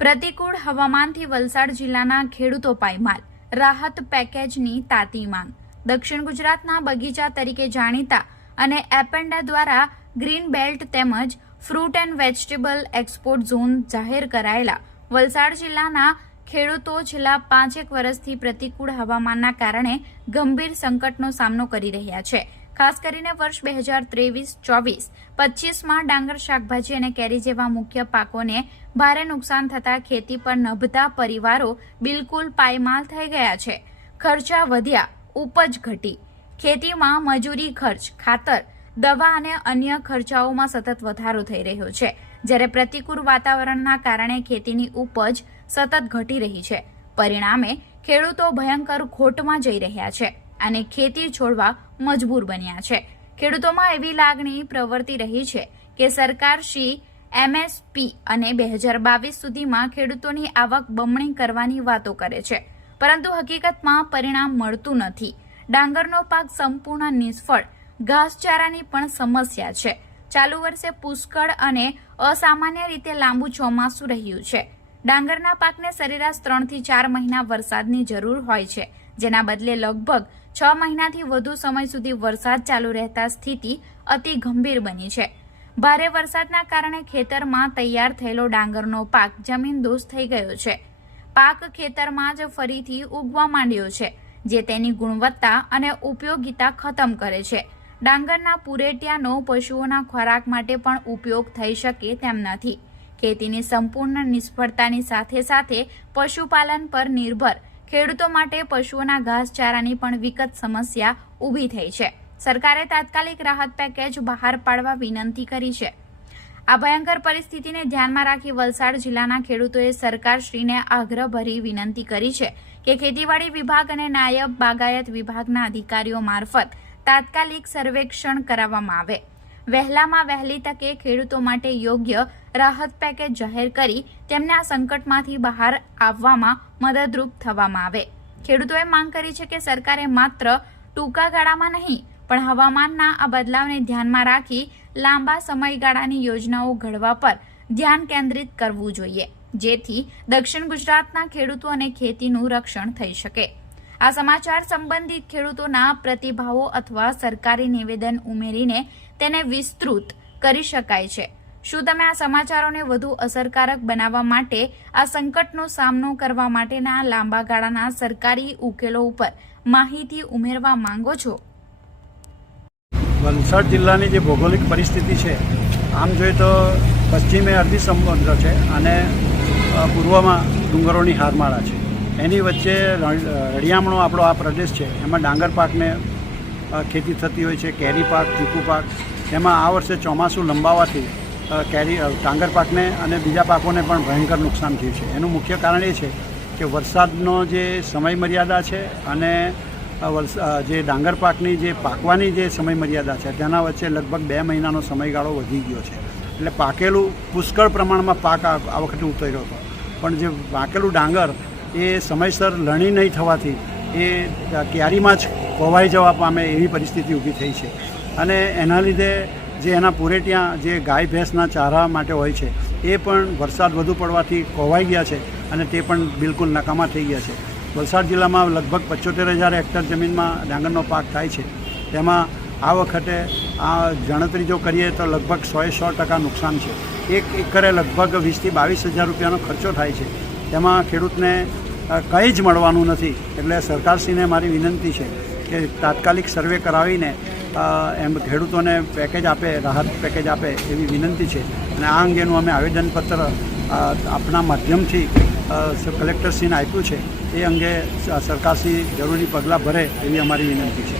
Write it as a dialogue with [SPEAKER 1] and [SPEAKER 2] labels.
[SPEAKER 1] પ્રતિકૂળ હવામાનથી વલસાડ જિલ્લાના ખેડૂતો પાયમાલ. રાહત પેકેજની તાતી માંગ. દક્ષિણ ગુજરાતના બગીચા તરીકે જાણીતા અને એપેન્ડા દ્વારા ગ્રીન બેલ્ટ તેમજ fruit and vegetable export zone જાહેર કરાયેલા. વલસાડ જિલ્લાના ખેડૂતો છેલ્લા પાંચેક વર્ષથી પ્રતિકૂળ હવામાનના કારણે ગંભીર સંકટનો સામનો કરી રહ્યા છે. ખાસ કરીને વર્ષ બે હજાર ત્રેવીસ, ચોવીસ, પચીસમાં ડાંગર શાકભાજી અને કેરી જેવા મુખ્ય પાકોને ભારે નુકસાન થતા ખેતી પર નભતા પરિવારો બિલકુલ પાયમાલ થઈ ગયા છે. ખર્ચા વધ્યા, ઉપજ ઘટી. ખેતીમાં મજૂરી ખર્ચ, ખાતર, દવા અને અન્ય ખર્ચાઓમાં સતત વધારો થઈ રહ્યો છે. જ્યારે પ્રતિકૂળ વાતાવરણના કારણે ખેતીની ઉપજ સતત ઘટી રહી છે. પરિણામે ખેડૂતો ભયંકર ખોટમાં જઈ રહ્યા છે અને ખેતી છોડવા મજબૂર બન્યા છે. ખેડૂતોમાં એવી લાગણી પ્રવર્તી રહી છે કે સરકાર શ્રી એમએસપી અને બે હજાર બાવીસ સુધીમાં ખેડૂતોની આવક બમણી કરવાની વાતો કરે છે. પરંતુ હકીકતમાં પરિણામ મળતું નથી. ડાંગરનો પાક સંપૂર્ણ નિષ્ફળ, ઘાસચારાની પણ સમસ્યા છે. ચાલુ વર્ષે પુષ્કળ અને અસામાન્ય રીતે લાંબુ ચોમાસું રહ્યું છે. ડાંગરના પાકને સરેરાશ ત્રણથી ચાર મહિના વરસાદની જરૂર હોય છે. જેના બદલે લગભગ છ મહિનાથી વધુ સમય સુધી વરસાદ ચાલુ રહેતા સ્થિતિ અતિ ગંભીર બની છે. ભારે વરસાદના કારણે ખેતરમાં તૈયાર થયેલો ડાંગરનો પાક જમીન દોષ થઈ ગયો છે. પાક ખેતરમાં જ ફરીથી ઉગવા માંડ્યો છે, જે તેની ગુણવત્તા અને ઉપયોગિતા ખતમ કરે છે. ડાંગરના પુરેટિયાનો પશુઓના ખોરાક માટે પણ ઉપયોગ થઈ શકે તેમ નથી. ખેતીની સંપૂર્ણ નિષ્ફળતાની સાથે સાથે પશુપાલન પર નિર્ભર ખેડૂતો માટે પશુઓના ઘાસચારાની પણ વિકટ સમસ્યા ઊભી થઈ છે. સરકારે તાત્કાલિક રાહત પેકેજ બહાર પાડવા વિનંતી કરી છે. આ ભયંકર પરિસ્થિતિને ધ્યાનમાં રાખી વલસાડ જિલ્લાના ખેડૂતોએ સરકારશ્રીને આગ્રહભરી વિનંતી કરી છે કે ખેતીવાડી વિભાગ અને નાયબ બાગાયત વિભાગના અધિકારીઓ મારફત તાત્કાલિક સર્વેક્ષણ કરાવવામાં આવે. વહેલામાં વહેલી તકે ખેડૂતો માટે યોગ્ય રાહત પેકેજ જાહેર કરી તેમને આ સંકટમાંથી બહાર આવવામાં મદદરૂપ થવામાં આવે. ખેડૂતોએ માંગ કરી છે કે સરકારે માત્ર ટૂંકા ગાળામાં નહીં, પણ હવામાનના આ બદલાવને ધ્યાનમાં રાખી લાંબા સમયગાળાની યોજનાઓ ઘડવા પર ધ્યાન કેન્દ્રિત કરવું જોઈએ, જેથી દક્ષિણ ગુજરાતના ખેડૂતો અને ખેતીનું રક્ષણ થઈ શકે. આ સમાચાર સંબંધિત ખેડૂતોના પ્રતિભાવો અથવા સરકારી નિવેદન ઉમેરીને તેને વિસ્તૃત કરી શકાય છે. શું તમે આ સમાચારોને વધુ અસરકારક બનાવવા માટે આ સંકટનો સામનો કરવા માટેના લાંબા ગાળાના સરકારી ઉકેલો ઉપર માહિતી ઉમેરવા માંગો છો?
[SPEAKER 2] વલસાડ જિલ્લાની જે ભૌગોલિક પરિસ્થિતિ છે, આમ જોઈએ તો પશ્ચિમે અરબી સમુદ્ર છે અને પૂર્વમાં ડુંગરોની હારમાળા છે. એની વચ્ચે રળિયામણો આપણો આ પ્રદેશ છે. એમાં ડાંગર પાકને ખેતી થતી હોય છે, કેરી પાક, ચીકુ પાક. એમાં આ વર્ષે ચોમાસું લંબાવાથી કેરી ડાંગર પાકને અને બીજા પાકોને પણ ભયંકર નુકસાન થયું છે. એનું મુખ્ય કારણ એ છે કે વરસાદનો જે સમય મર્યાદા છે અને જે ડાંગર પાકની જે પાકવાની જે સમય મર્યાદા છે, તેના વચ્ચે લગભગ બે મહિનાનો સમયગાળો વધી ગયો છે. એટલે પાકેલું પુષ્કળ પ્રમાણમાં પાક આ વખતે ઉતર્યો હતો. પણ જે પાકેલું ડાંગર એ સમયસર લણી નહીં થવાથી એ ક્યારીમાં જ કોવાઈ જવા પામે એવી પરિસ્થિતિ ઊભી થઈ છે. અને એના લીધે જે એના પૂરેટિયા, જે ગાય ભેંસના ચારા માટે હોય છે, એ પણ વરસાદ વધુ પડવાથી કોવાઈ ગયા છે અને તે પણ બિલકુલ નકામા થઈ ગયા છે. વલસાડ જિલ્લામાં લગભગ પચોતેર હજાર હેક્ટર જમીનમાં ડાંગરનો પાક થાય છે. તેમાં આ વખતે આ ગણતરી જો કરીએ તો લગભગ સોએ સો ટકા નુકસાન છે. એક એકરે લગભગ વીસથી બાવીસ હજાર રૂપિયાનો ખર્ચો થાય છે. તેમાં ખેડૂતને કંઈ જ મળવાનું નથી. એટલે સરકારશ્રીને મારી વિનંતી છે કે તાત્કાલિક સર્વે કરાવીને એમ ખેડૂતોને પેકેજ આપે, રાહત પેકેજ આપે એવી વિનંતી છે. અને આ અંગેનું અમે આવેદનપત્ર આપણા માધ્યમથી કલેક્ટરશ્રીને આપ્યું છે. એ અંગે સરકારશ્રી જરૂરી પગલાં ભરે એવી અમારી વિનંતી છે.